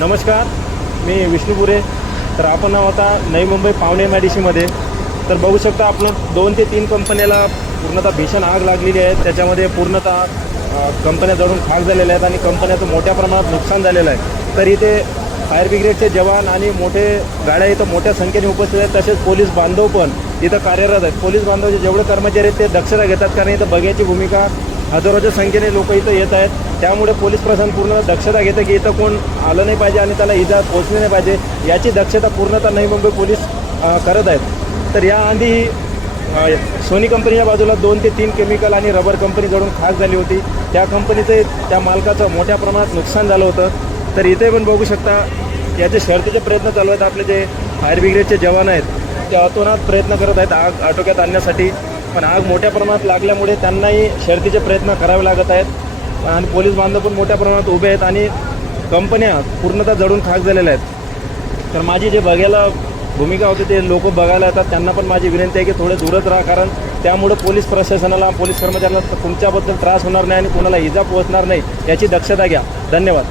नमस्कार मी विष्णुपुरे तर आपण आहोत नवी मुंबई पावणे एम आय डी सीमध्ये तर बघू शकता आपलं दोन ते तीन कंपन्याला पूर्णतः भीषण आग लागलेली आहे. त्याच्यामध्ये पूर्णतः कंपन्या जळून खाक झालेल्या आहेत आणि कंपन्याचं मोठ्या प्रमाणात नुकसान झालेलं आहे. तर इथे फायर ब्रिगेडचे जवान आणि मोठे गाड्या इथं मोठ्या संख्येने उपस्थित आहेत. तसेच पोलीस बांधव पण इथं कार्यरत आहेत. पोलीस बांधवचे जेवढे कर्मचारी आहेत ते दक्षता घेतात. कारण इथं बघ्याची भूमिका हजारोच्या संख्येने लोक इथं येत आहेत. त्यामुळे पोलीस प्रशासन पूर्ण दक्षता घेतं की इथं कोण आलं नाही पाहिजे आणि त्याला इजा पोचली नाही पाहिजे याची दक्षता पूर्णतः नवी मुंबई पोलीस करत आहेत. तर या आधी ही सोनी कंपनीच्या बाजूला दोन ते तीन केमिकल आणि रबर कंपनी जळून खाक झाली होती. त्या कंपनीचे त्या मालकाचं मोठ्या प्रमाणात नुकसान झालं होतं. तर इथे पण बघू शकता याचे शर्तीचे प्रयत्न चालू आहेत. आपले जे फायर ब्रिगेडचे जवान आहेत ते अतोनात प्रयत्न करत आहेत आग आटोक्यात आणण्यासाठी. पण आग मोठ्या प्रमाणात लागल्यामुळे त्यांनाही शर्तीचे प्रयत्न करावे लागत आहेत. आणि पोलीस बांधव पण मोठ्या प्रमाणात उभे आहेत आणि कंपन्या पूर्णतः जडून खाक झालेल्या आहेत. तर माझी जे बघायला भूमिका होती ते लोक बघायला येतात. त्यांना पण माझी विनंती आहे की थोडे दूरच राहा कारण त्यामुळे पोलीस प्रशासनाला पोलीस कर्मचाऱ्यांना तुमच्याबद्दल त्रास होणार नाही आणि कोणाला इजा पोहोचणार नाही याची दक्षता घ्या. धन्यवाद.